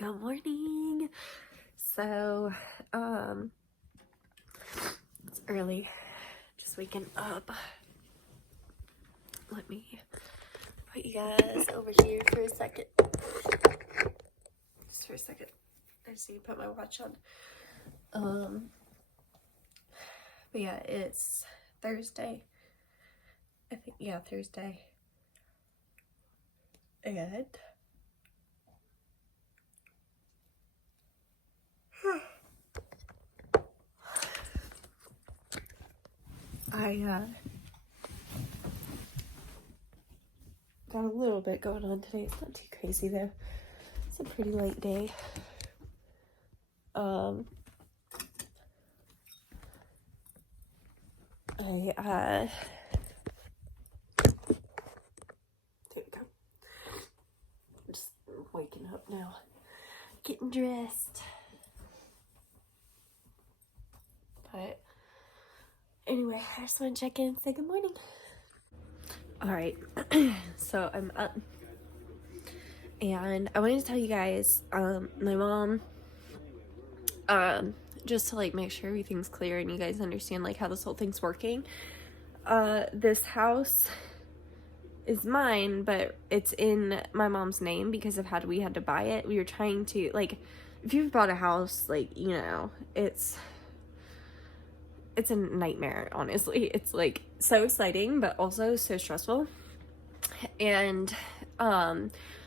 Good morning. So, it's early. Just waking up. Let me put you guys over here for a second. Just for a second. I see you put my watch on. But yeah, it's Thursday. I think, yeah, Thursday. And I got a little bit going on today. It's not too crazy though. It's a pretty late day. There we go. Just waking up now. Getting dressed. But anyway, I just want to check in and say good morning. Alright, so I'm up. And I wanted to tell you guys, my mom, just to like make sure everything's clear and you guys understand like how this whole thing's working. This house is mine, but it's in my mom's name because of how we had to buy it. We were trying to, like, if you've bought a house, like, you know, it's a nightmare, honestly. It's like so exciting, but also so stressful. And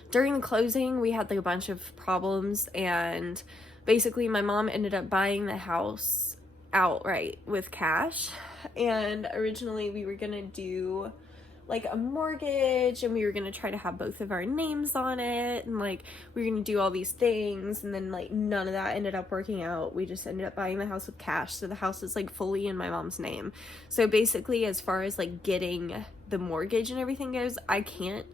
during the closing, we had like a bunch of problems, and basically my mom ended up buying the house outright with cash. And originally we were gonna do like a mortgage, and we were gonna try to have both of our names on it, and like we were gonna do all these things, and then like none of that ended up working out. We just ended up buying the house with cash, so the house is like fully in my mom's name. So basically, as far as like getting the mortgage and everything goes, I can't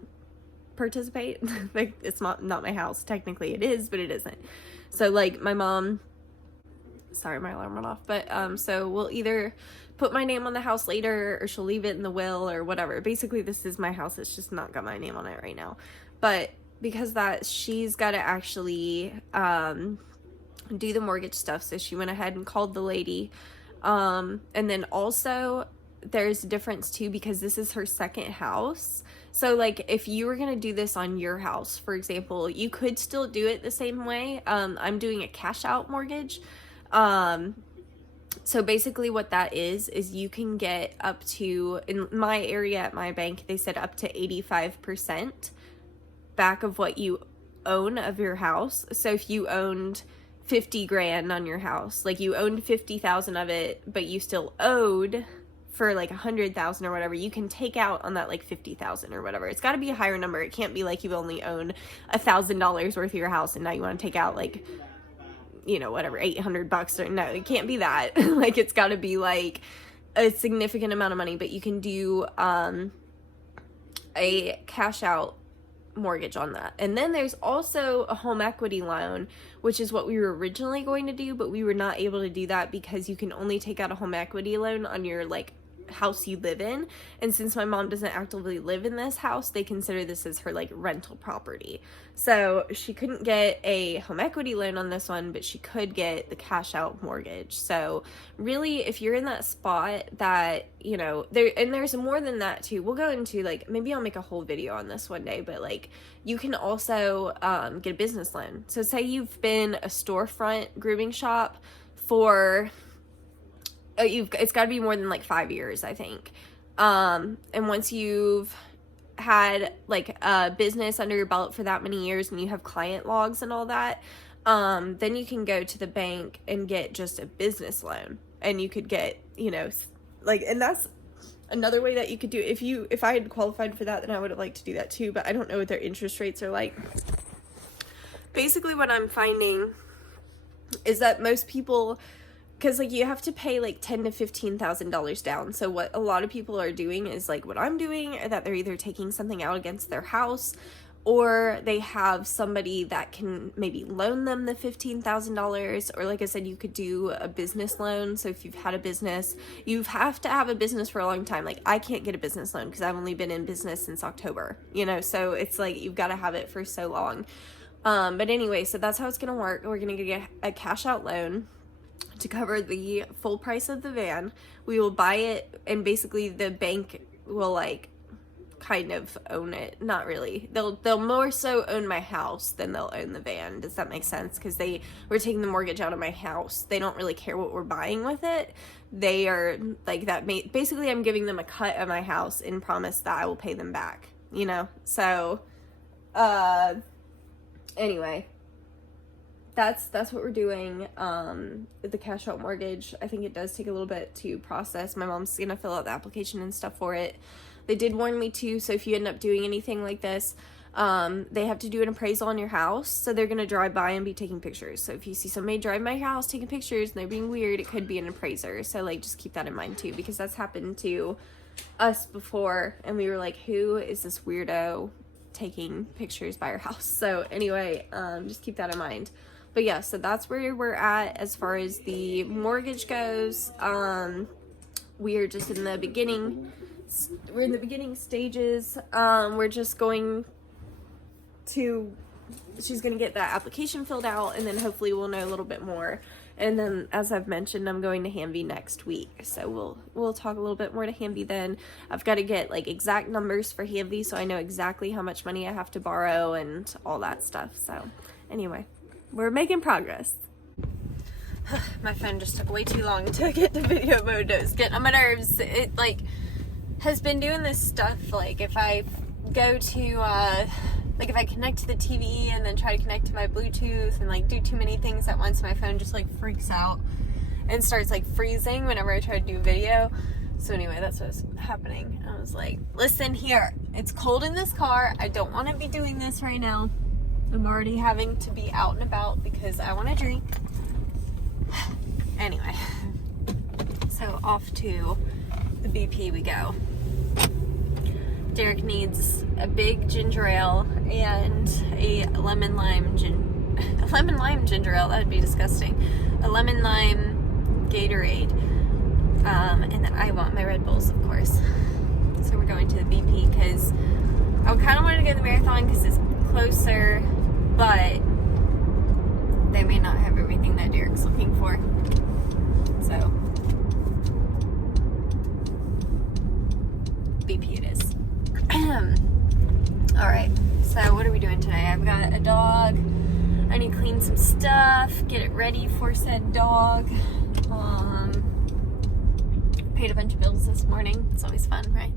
participate. Like, it's not my house. Technically it is, but it isn't. So like my mom, sorry, my alarm went off, but so we'll either put my name on the house later, or she'll leave it in the will, or whatever. Basically, this is my house. It's just not got my name on it right now. But because that, she's got to actually do the mortgage stuff. So she went ahead and called the lady. And then also there's a difference too, because this is her second house. So like if you were going to do this on your house, for example, you could still do it the same way. I'm doing a cash out mortgage. So basically what that is you can get up to, in my area at my bank, they said up to 85% back of what you own of your house. So if you owned 50 grand on your house, like you owned 50,000 of it, but you still owed for like 100,000 or whatever, you can take out on that like 50,000 or whatever. It's got to be a higher number. It can't be like you only own $1,000 worth of your house and now you want to take out like, you know, whatever, $800 or no, it can't be that. Like, it's got to be like a significant amount of money. But you can do a cash out mortgage on that. And then there's also a home equity loan, which is what we were originally going to do, but we were not able to do that because you can only take out a home equity loan on your like house you live in. And since my mom doesn't actively live in this house, they consider this as her like rental property. So she couldn't get a home equity loan on this one, but she could get the cash out mortgage. So really, if you're in that spot that, you know, there's more than that too. We'll go into like, maybe I'll make a whole video on this one day, but like you can also get a business loan. So say you've been a storefront grooming shop for it's got to be more than like 5 years, I think. And once you've had like a business under your belt for that many years and you have client logs and all that, then you can go to the bank and get just a business loan. And you could get, you know, like, and that's another way that you could do it. If I had qualified for that, then I would have liked to do that too, but I don't know what their interest rates are like. Basically what I'm finding is that most people, because like you have to pay like $10,000 to $15,000 down. So what a lot of people are doing is like what I'm doing, that they're either taking something out against their house, or they have somebody that can maybe loan them the $15,000, or like I said, you could do a business loan. So if you've had a business, you have to have a business for a long time. Like I can't get a business loan because I've only been in business since October, you know, so it's like you've got to have it for so long. But anyway, so that's how it's gonna work. We're gonna get a cash out loan to cover the full price of the van. We will buy it, and basically the bank will like kind of own it. Not really. They'll more so own my house than they'll own the van. Does that make sense? Because they were taking the mortgage out of my house. They don't really care what we're buying with it. They are like that. Basically, I'm giving them a cut of my house and promise that I will pay them back. You know. So, anyway, that's what we're doing. The cash out mortgage, I think it does take a little bit to process. My mom's gonna fill out the application and stuff for it. They did warn me too, so if you end up doing anything like this, they have to do an appraisal on your house, so they're gonna drive by and be taking pictures. So if you see somebody drive my house taking pictures and they're being weird, it could be an appraiser. So like, just keep that in mind too, because that's happened to us before, and we were like, who is this weirdo taking pictures by our house? So anyway, just keep that in mind. But yeah, so that's where we're at as far as the mortgage goes. We are just in the beginning. We're in the beginning stages. We're just going to, she's going to get that application filled out, and then hopefully we'll know a little bit more. And then, as I've mentioned, I'm going to Hamby next week, so we'll talk a little bit more to Hamby then. I've got to get like exact numbers for Hamby, so I know exactly how much money I have to borrow and all that stuff. So anyway, we're making progress. My phone just took way too long to get to video mode. It was getting on my nerves. It like has been doing this stuff. Like if I go to like if I connect to the TV and then try to connect to my Bluetooth and like do too many things at once, my phone just like freaks out and starts like freezing whenever I try to do video. So anyway, that's what's happening. I was like, listen here, it's cold in this car. I don't want to be doing this right now. I'm already having to be out and about because I want to drink. Anyway, so off to the BP we go. Derek needs a big ginger ale and a lemon lime ginger ale. That would be disgusting. A lemon lime Gatorade, and then I want my Red Bulls, of course. So we're going to the BP because I kind of wanted to go to the marathon because it's closer, but they may not have everything that Derek's looking for. So BP it is. Alright, so what are we doing today? I've got a dog. I need to clean some stuff, get it ready for said dog. Paid a bunch of bills this morning. It's always fun, right?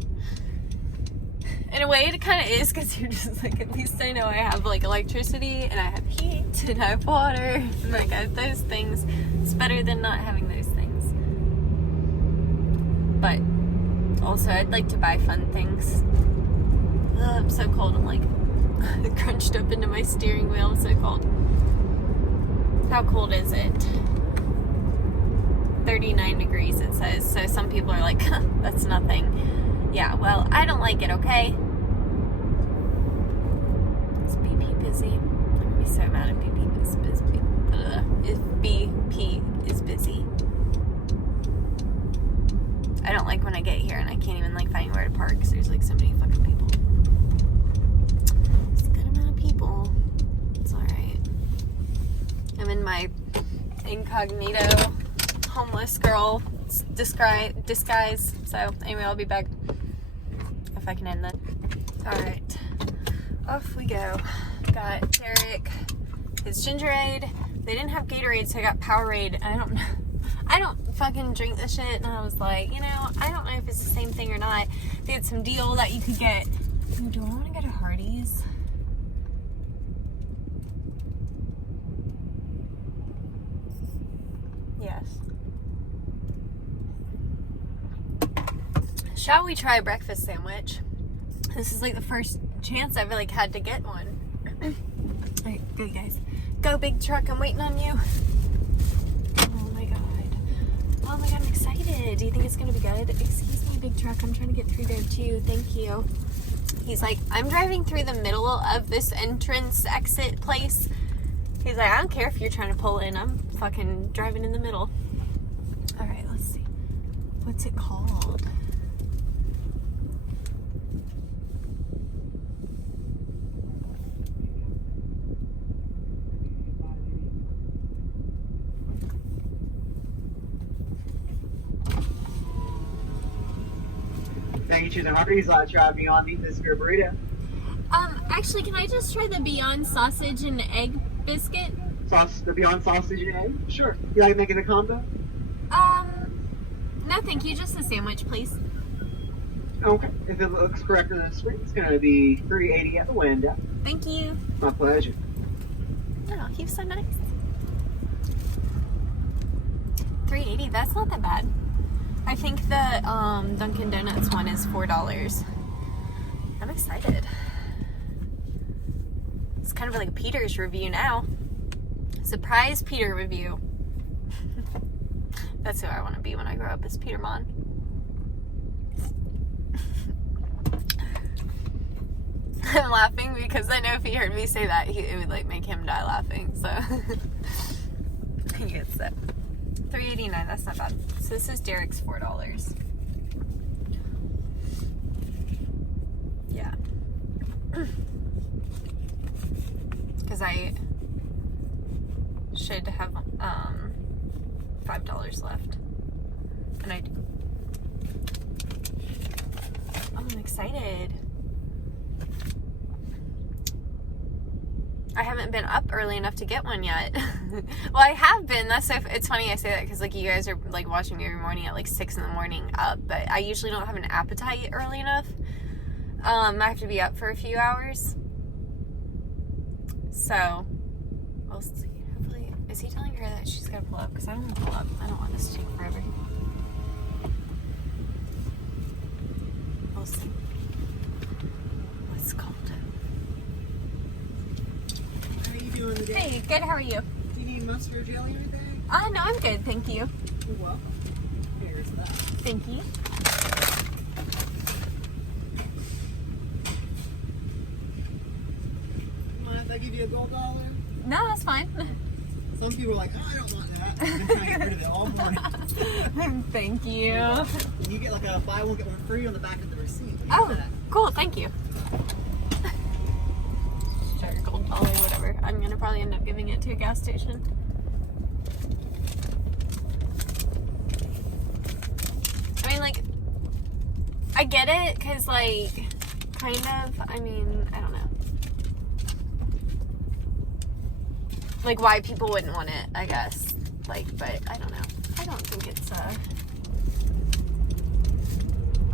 In a way, it kind of is, because you're just like, at least I know I have like electricity and I have heat and I have water and like I have those things. It's better than not having those things. But also, I'd like to buy fun things. Ugh, I'm so cold. I'm like crunched up into my steering wheel. I'm so cold. How cold is it? 39 degrees it says. So some people are like, that's nothing. Yeah, well, I don't like it, okay? Is BP busy? I'm gonna be so mad if BP is busy. If BP is busy. I don't like when I get here and I can't even like find where to park because there's like so many fucking people. It's a good amount of people. It's alright. I'm in my incognito homeless girl disguise. So anyway, I'll be back if I can end that. Alright. Off we go. Got Derek his ginger ale. They didn't have Gatorade, so I got Powerade. I don't fucking drink this shit, and I was like, you know, I don't know if it's the same thing or not. They had some deal that you could get. Ooh, do I want to go to Hardee's? Yes. Shall we try a breakfast sandwich? This is like the first chance I've like had to get one. Alright, go you guys. Go big truck, I'm waiting on you. Oh my god, I'm excited. Do you think it's gonna be good? Excuse me, big truck, I'm trying to get through there too. Thank you. He's like, I'm driving through the middle of this entrance exit place. He's like, I don't care if you're trying to pull in, I'm fucking driving in the middle. Alright, let's see. What's it called? you choose a Hardee's, I'll try Beyond Meat Biscuit or burrito. Actually, can I just try the Beyond Sausage and Egg Biscuit? The Beyond Sausage and Egg? Sure. You like making a combo? No thank you, just a sandwich, please. Okay. If it looks correct on the screen, it's going to be $3.80 at the window. Thank you. My pleasure. Oh, he was so nice. $3.80, that's not that bad. I think the Dunkin' Donuts one is $4. I'm excited. It's kind of like a Peter's review now. Surprise Peter review. That's who I want to be when I grow up, is Peter Mon. I'm laughing because I know if he heard me say that, it would like make him die laughing. So he gets it. $3.89. That's not bad. So this is Derek's $4. Yeah. Because I should have $5 left, and I do. Oh, I'm excited. I haven't been up early enough to get one yet. Well, I have been. That's so. It's funny I say that because like you guys are like watching me every morning at like 6 in the morning up, but I usually don't have an appetite early enough. I have to be up for a few hours. So we'll see. Hopefully, is he telling her that she's gonna pull up? Because I don't want to pull up. I don't want this to take forever. We'll see. What's called? Today? Hey, good. How are you? Do you need mustard or jelly or anything? No, I'm good. Thank you. You're welcome. Here's that. Thank you. Mind if I give you a gold dollar? No, that's fine. Some people are like, oh, I don't want that. I've been trying to get rid of it all morning. Thank you. You get like a buy one, get one free on the back of the receipt. Oh, cool. Thank you. Sure, gold dollar, whatever. I'm going to probably end up giving it to a gas station. I mean, like, I get it, because, like, kind of, I mean, I don't know. Like, why people wouldn't want it, I guess. Like, but, I don't know. I don't think it's, I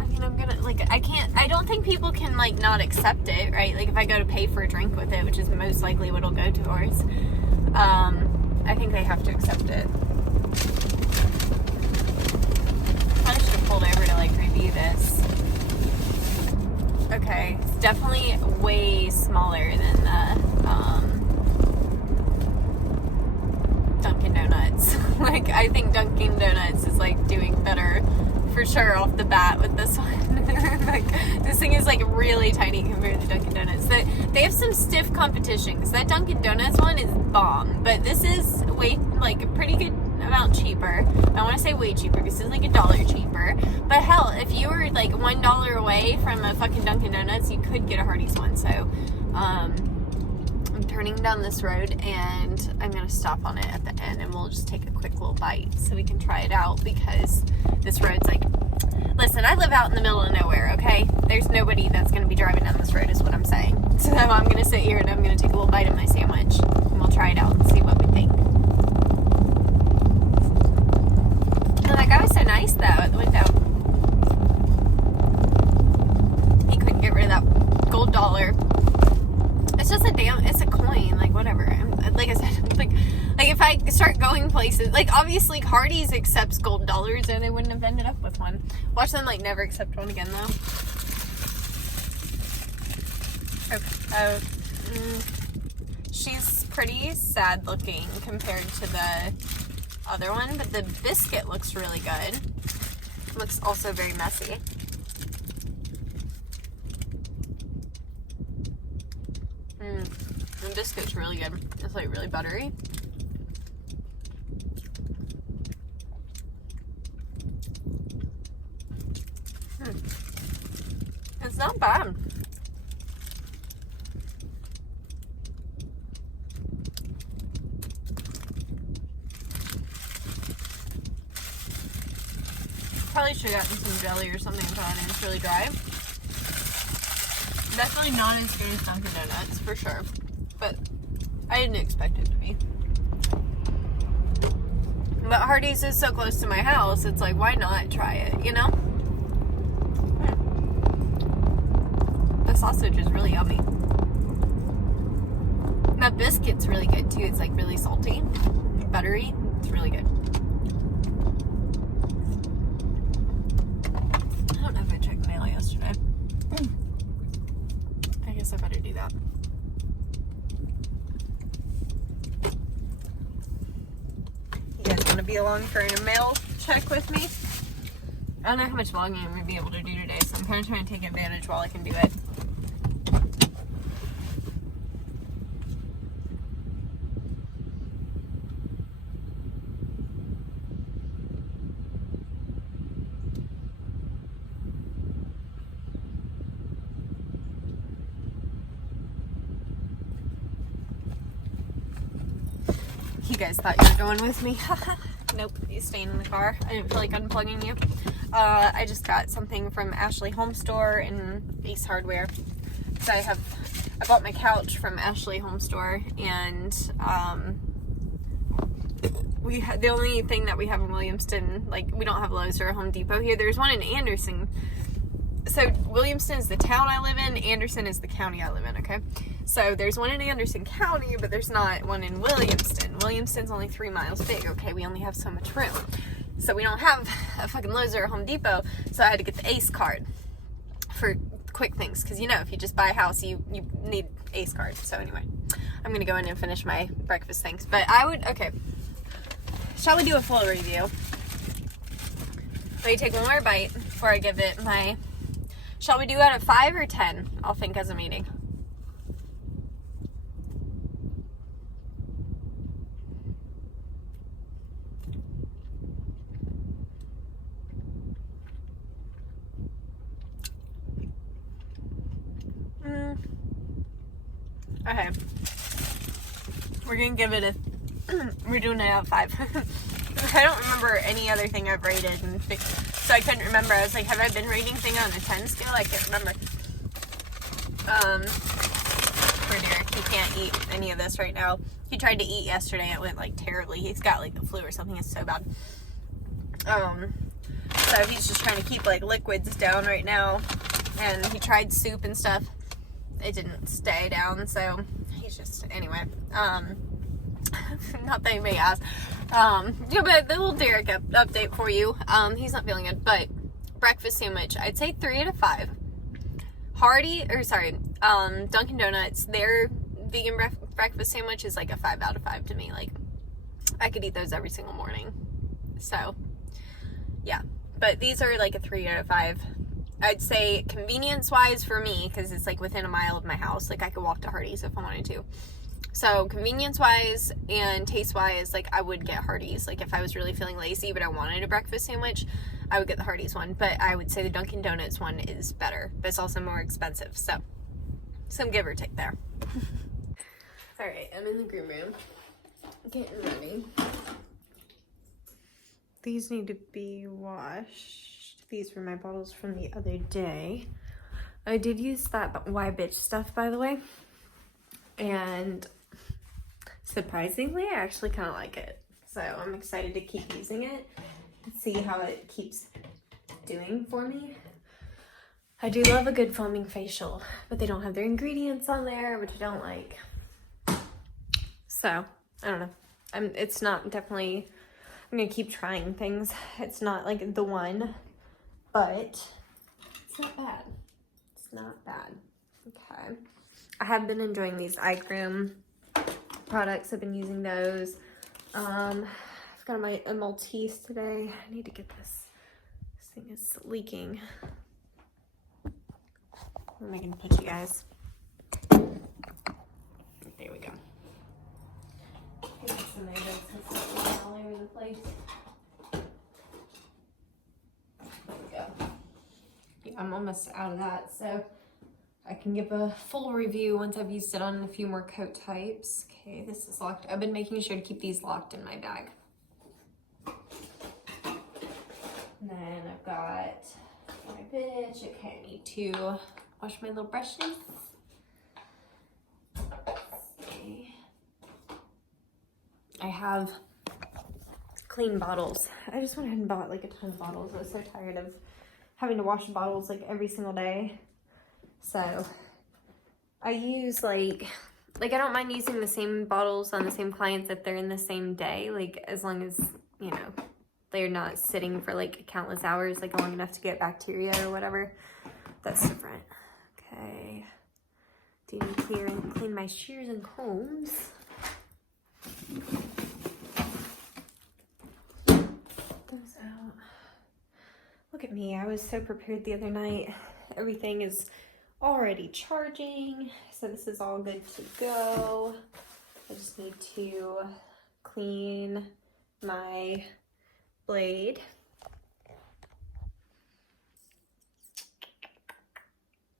mean, I'm gonna, like, I don't think people can, like, not accept it, right? Like, if I go to pay for a drink with it, which is most likely what it'll go towards, I think they have to accept it. I should have pulled over to, like, review this. Okay, it's definitely way smaller than the, Dunkin' Donuts. Like, I think Dunkin' Donuts is, like, doing better for sure off the bat with this one. Like, this thing is, like, really tiny compared to Dunkin' Donuts. They have some stiff competition, because that Dunkin' Donuts one is bomb, but this is way, like, a pretty good amount cheaper. I want to say way cheaper, because it's, like, $1 cheaper. But hell, if you were, like, $1 away from a fucking Dunkin' Donuts, you could get a Hardee's one. So, I'm turning down this road, and I'm going to stop on it at the end, and we'll just take a quick little bite so we can try it out, because this road's like, listen, I live out in the middle of nowhere, okay? There's nobody that's going to be driving down this road is what I'm saying. So I'm going to sit here and I'm going to take a little bite of my sandwich, and we'll try it out and see what we think. And that guy was so nice though at the window. He couldn't get rid of that gold dollar. It's just it's a coin, like, whatever. Like I said, like if I start going places, like, obviously Hardee's accepts gold dollars, or they wouldn't have ended up with one. Watch them, like, never accept one again, though. Okay. She's pretty sad looking compared to the other one, but the biscuit looks really good. Looks also very messy. The biscuit's really good. It's, like, really buttery. It's not bad. Probably should have gotten some jelly or something put on it. It's really dry. Definitely not as good as Dunkin' Donuts, for sure. But I didn't expect it to be. But Hardee's is so close to my house, it's like, why not try it, you know? The sausage is really yummy. That biscuit's really good too. It's like really salty, buttery. It's really good. I don't know if I checked mail yesterday. I guess I better do that. You guys want to be along for a mail check with me? I don't know how much vlogging I'm going to be able to do today, so I'm kind of trying to take advantage while I can do it. You guys thought you were going with me. Nope, you staying in the car. I didn't feel like unplugging you. I just got something from Ashley Home Store and Ace Hardware. So I bought my couch from Ashley Home Store, and the only thing that we have in Williamston, like, we don't have Lowe's or a Home Depot here. There's one in Anderson. So Williamston is the town I live in, Anderson is the county I live in, okay? So there's one in Anderson County, but there's not one in Williamston. Williamston's only 3 miles big, okay? We only have so much room. So we don't have a fucking Lowe's or a Home Depot, so I had to get the Ace card for quick things, because, you know, if you just buy a house, you need Ace card. So anyway, I'm gonna go in and finish my breakfast things. But okay. Shall we do a full review? Let me take one more bite before I give it my... Shall we do out of 5 or 10? I'll think as a meeting. Okay. We're gonna give it we're doing it out of 5. I don't remember any other thing I've rated, so I couldn't remember. I was like, have I been rating thing on a 10 scale? I can't remember. Poor Derek, he can't eat any of this right now. He tried to eat yesterday, it went like terribly. He's got like the flu or something, it's so bad. So he's just trying to keep like liquids down right now, and he tried soup and stuff. It didn't stay down, so he's just, anyway, not that anybody asked. Yeah, but the little Derek update for you. He's not feeling good, but breakfast sandwich, I'd say 3 out of 5. Dunkin' Donuts, their vegan breakfast sandwich is like a 5 out of 5 to me. Like, I could eat those every single morning. So, yeah. But these are like a 3 out of 5. I'd say convenience-wise for me, because it's like within a mile of my house. Like, I could walk to Hardee's if I wanted to. So, convenience-wise and taste-wise, like, I would get Hardee's. Like, if I was really feeling lazy but I wanted a breakfast sandwich, I would get the Hardee's one. But I would say the Dunkin' Donuts one is better, but it's also more expensive. So, some give or take there. Alright, I'm in the green room. Getting ready. These need to be washed. These were my bottles from the other day. I did use that Why Bitch stuff, by the way. And surprisingly, I actually kind of like it. So I'm excited to keep using it and see how it keeps doing for me. I do love a good foaming facial, but they don't have their ingredients on there, which I don't like. So, I don't know. It's not definitely... I'm gonna keep trying things. It's not like the one, but it's not bad. It's not bad. Okay. I have been enjoying these eye cream products. I've been using those. I've got a Maltese today. I need to get this. This thing is leaking. Where am I gonna put you guys? There we go. All over the place. There we go. Yeah, I'm almost out of that, so I can give a full review once I've used it on a few more coat types. Okay, this is locked. I've been making sure to keep these locked in my bag. And then I've got my bitch. Okay, I need to wash my little brushes. Let's see. I have clean bottles. I just went ahead and bought like a ton of bottles. I was so tired of having to wash bottles like every single day. So I use like I don't mind using the same bottles on the same clients if they're in the same day, like as long as, you know, they're not sitting for like countless hours, like long enough to get bacteria or whatever. That's different. Okay. Do need to clean my shears and combs. Those out. Look at me. I was so prepared the other night. Everything is already charging, so this is all good to go. I just need to clean my blade.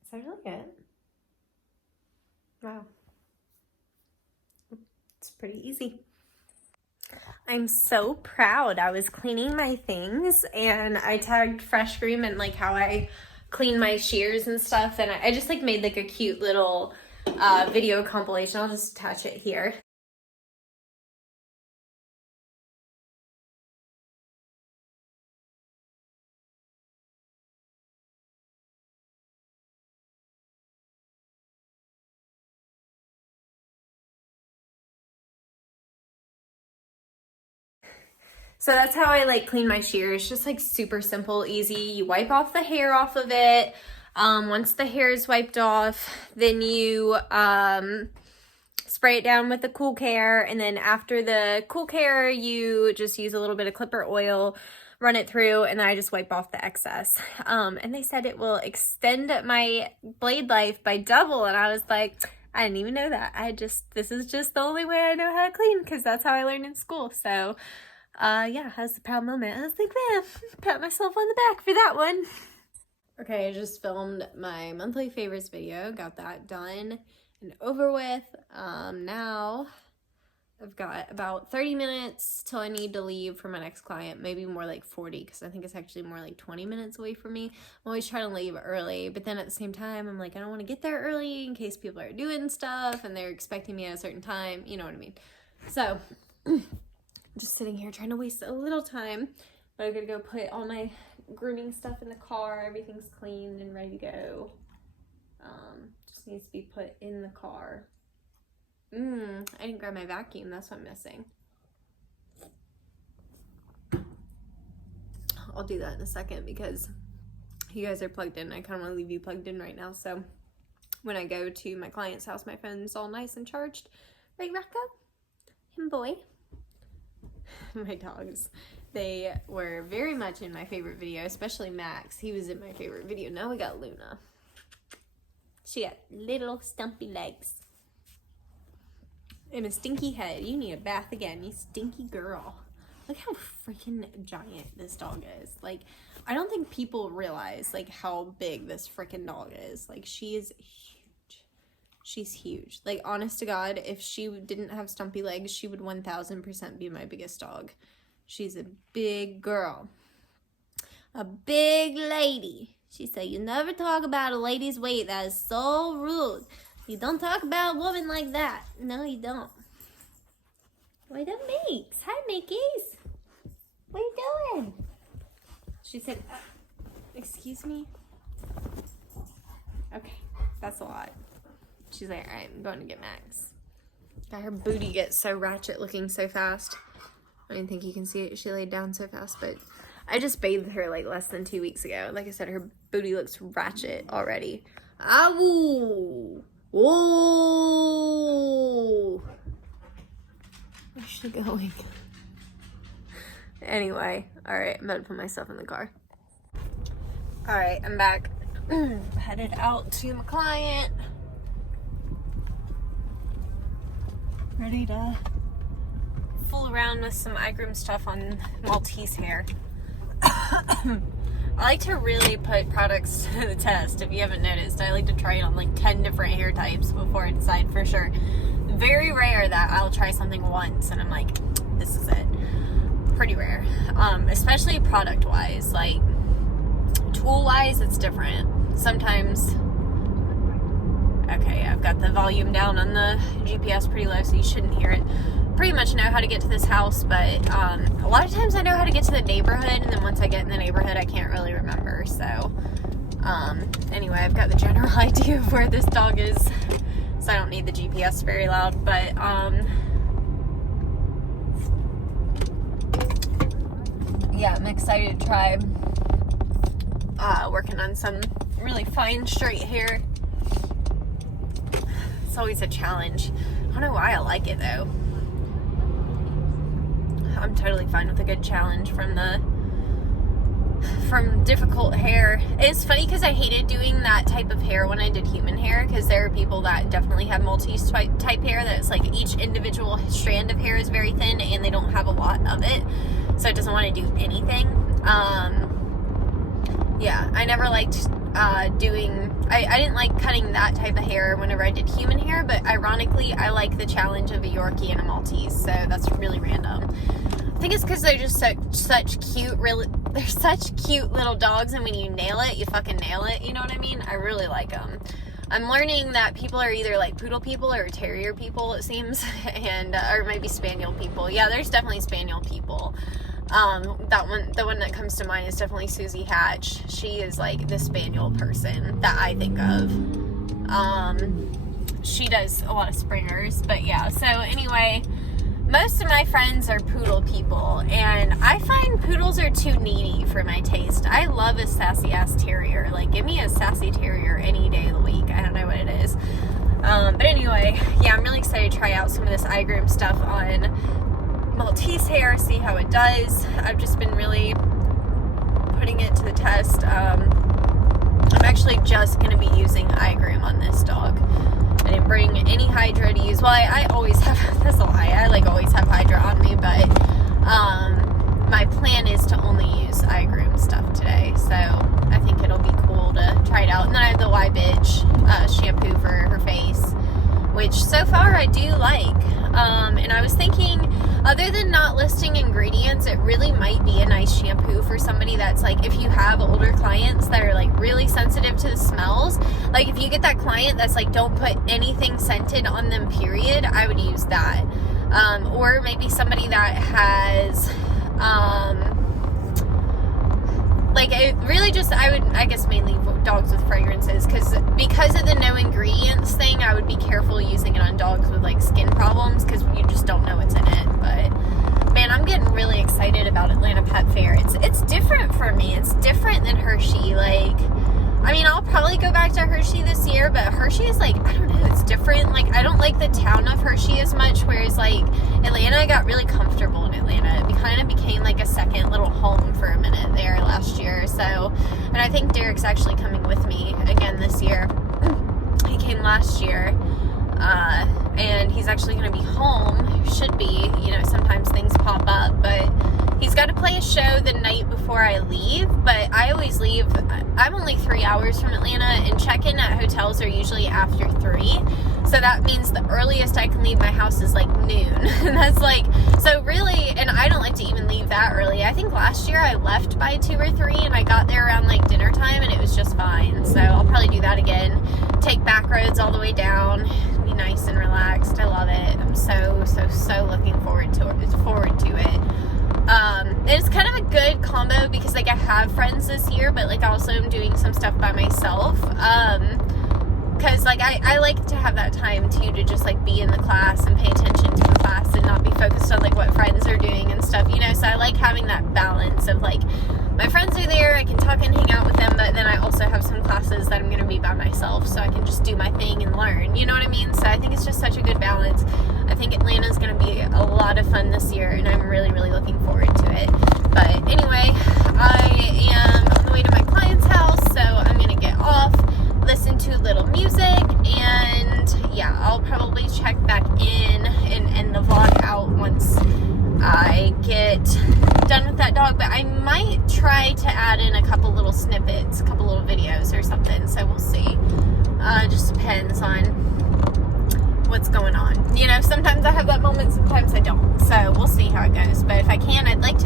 Is that really good? Wow. It's pretty easy. I'm so proud. I was cleaning my things and I tagged Fresh Groom and like how I clean my shears and stuff, and I just like made like a cute little video compilation. I'll just attach it here. So that's how I like clean my shears. Just like super simple, easy. You wipe off the hair off of it. Once the hair is wiped off, then you spray it down with the Cool Care, and then after the Cool Care, you just use a little bit of clipper oil, run it through, and then I just wipe off the excess. And they said it will extend my blade life by double, and I was like, I didn't even know that. This is just the only way I know how to clean, because that's how I learned in school. So yeah, that was a proud moment. I was like, man, pat myself on the back for that one. Okay, I just filmed my monthly favorites video, got that done and over with. Now I've got about 30 minutes till I need to leave for my next client, maybe more like 40, because I think it's actually more like 20 minutes away from me. I'm always trying to leave early, but then at the same time, I'm like, I don't want to get there early in case people are doing stuff and they're expecting me at a certain time, you know what I mean? So I'm just sitting here trying to waste a little time, but I'm gonna go put all my grooming stuff in the car. Everything's cleaned and ready to go. Just needs to be put in the car. I didn't grab my vacuum. That's what I'm missing. I'll do that in a second because you guys are plugged in. I kind of want to leave you plugged in right now. So when I go to my client's house, my phone's all nice and charged. Right, Rocco? Him boy. My dogs. They were very much in my favorite video, especially Max. He was in my favorite video. Now we got Luna. She got little stumpy legs. And a stinky head. You need a bath again, you stinky girl. Look how freaking giant this dog is. Like, I don't think people realize, like, how big this freaking dog is. Like, she is huge. She's huge. Like, honest to God, if she didn't have stumpy legs, she would 1000% be my biggest dog. She's a big girl. A big lady. She said, you never talk about a lady's weight. That is so rude. You don't talk about a woman like that. No, you don't. What that makes? Hi, Mickeys. What are you doing? She said, excuse me? Okay, that's a lot. She's like, all right, I'm going to get Max. God, her booty gets so ratchet looking so fast. I didn't think you can see it. She laid down so fast, but I just bathed her like less than 2 weeks ago. Like I said, her booty looks ratchet already. Ow! Whoa! Where's she going? Anyway, alright, I'm about to put myself in the car. Alright, I'm back. Headed out to my client. Ready to fool around with some eye groom stuff on Maltese hair. I like to really put products to the test. If you haven't noticed, I like to try it on like 10 different hair types before I decide for sure. very rare that I'll try something once and I'm like, this is it. Pretty rare. Especially product wise, like tool wise, it's different. Sometimes, okay, I've got the volume down on the GPS pretty low, so you shouldn't hear it. Pretty much know how to get to this house, but a lot of times I know how to get to the neighborhood, and then once I get in the neighborhood, I can't really remember. So anyway, I've got the general idea of where this dog is, so I don't need the GPS very loud. But yeah, I'm excited to try working on some really fine straight hair. It's always a challenge. I don't know why I like it though. I'm totally fine with a good challenge from difficult hair. It's funny because I hated doing that type of hair when I did human hair, because there are people that definitely have multi-type hair that it's like each individual strand of hair is very thin and they don't have a lot of it, so it doesn't want to do anything. Yeah, I never liked I didn't like cutting that type of hair whenever I did human hair, but ironically I like the challenge of a Yorkie and a Maltese, so that's really random. I think it's because they're just such cute, they're such cute little dogs, and when you nail it, you fucking nail it, you know what I mean? I really like them. I'm learning that people are either like poodle people or terrier people, it seems, and or maybe spaniel people. Yeah, there's definitely spaniel people. The one that comes to mind is definitely Susie Hatch. She is like the spaniel person that I think of. She does a lot of springers, but yeah. So anyway, most of my friends are poodle people, and I find poodles are too needy for my taste. I love a sassy ass terrier. Like, give me a sassy terrier any day of the week. I don't know what it is. But anyway, yeah, I'm really excited to try out some of this eye groom stuff on Maltese hair, see how it does. I've just been really putting it to the test. I'm actually just going to be using eye groom on this dog. I didn't bring any Hydra to use. Well, I always have, that's a lie, I like always have Hydra on me, but my plan is to only use eye groom stuff today, so I think it'll be cool to try it out. And then I have the Y Bitch shampoo for her face, which so far I do like. And I was thinking, other than not listing ingredients, it really might be a nice shampoo for somebody that's like, if you have older clients that are like really sensitive to the smells, like if you get that client that's like, don't put anything scented on them, period, I would use that. Or maybe somebody that has, like, it really just, I guess mainly dogs with fragrances, because of the no ingredients thing, I would be careful using it on dogs with like skin problems, because you just don't know what's in it. But man, I'm getting really excited about Atlanta Pet Fair. It's different for me. It's different than Hershey. Like, I mean, I'll probably go back to Hershey this year, but Hershey is like, I don't know, it's different. Like, I don't like the town of Hershey as much, whereas like Atlanta, I got really comfortable in Atlanta. It kind of became like a second little home for a minute there last year. So, and I think Derek's actually coming with me again this year. He came last year, and he's actually going to be home. Should be, you know, sometimes things pop up, but he's got to play a show the night before I leave. But I always leave, I'm only 3 hours from Atlanta, and check-in at hotels are usually after 3. So that means the earliest I can leave my house is like noon. And that's like, so really, and I don't like to even leave that early. I think last year I left by 2 or 3, and I got there around like dinner time, and it was just fine. So I'll probably do that again. Take back roads all the way down. Be nice and relaxed. I love it. I'm so looking forward to it. And it's kind of a good combo, because like I have friends this year, but like also I'm doing some stuff by myself. Because like I like to have that time too, to just like be in the class and pay attention to the class and not be focused on like what friends are doing and stuff, you know. So I like having that balance of like, my friends are there, I can talk and hang out with them, but then I also have some classes that I'm going to be by myself, so I can just do my thing and learn, you know what I mean? So I think it's just such a good balance. I think Atlanta's going to be a lot of fun this year, and I'm really looking forward to it. But anyway, I am on the way to my client's house, so I'm going to get off, listen to a little music, and yeah, I'll probably check back in and the vlog out once I get done with that dog. But I might try to add in a couple little snippets, a couple little videos or something, so we'll see. Just depends on what's going on. You know, sometimes I have that moment, sometimes I don't. So we'll see how it goes. But if I can, I like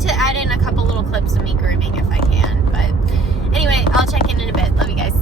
to add in a couple little clips of me grooming if I can. But anyway, I'll check in a bit. Love you guys.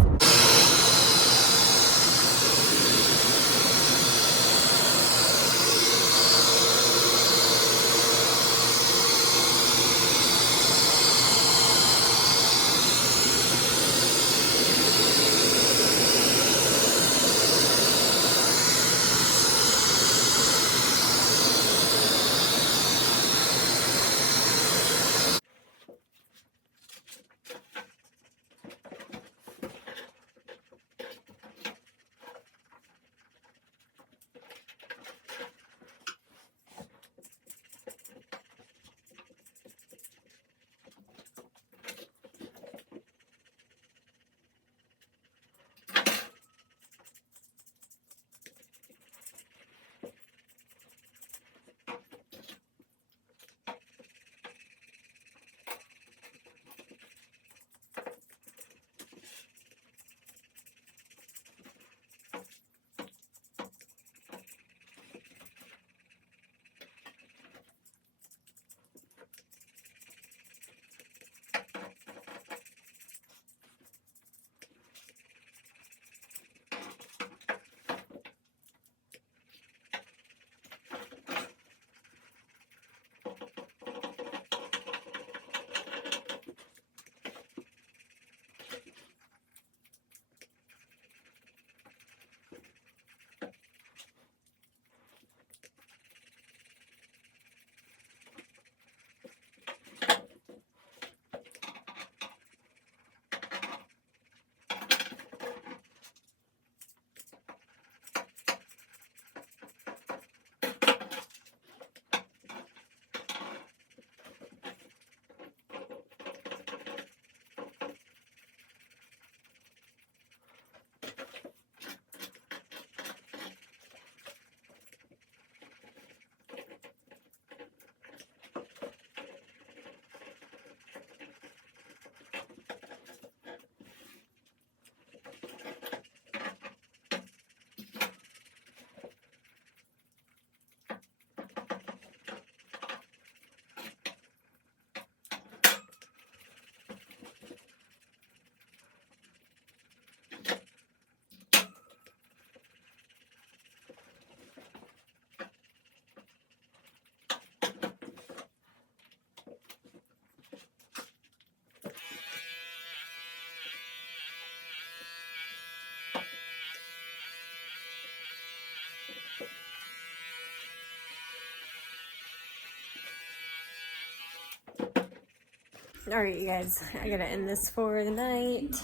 Alright, you guys, I gotta end this for the night.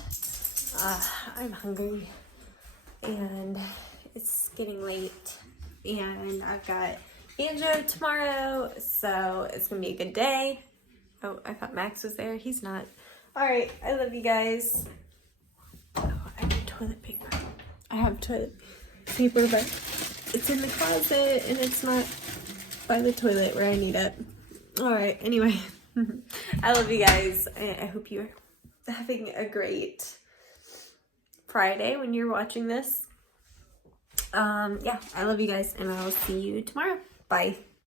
I'm hungry, and it's getting late, and I've got banjo tomorrow, so it's gonna be a good day. Oh, I thought Max was there. He's not. Alright, I love you guys. Oh, I need toilet paper. I have toilet paper, but it's in the closet, and it's not by the toilet where I need it. Alright, anyway. I love you guys. I hope you're having a great Friday when you're watching this. Yeah, I love you guys, and I'll see you tomorrow. Bye.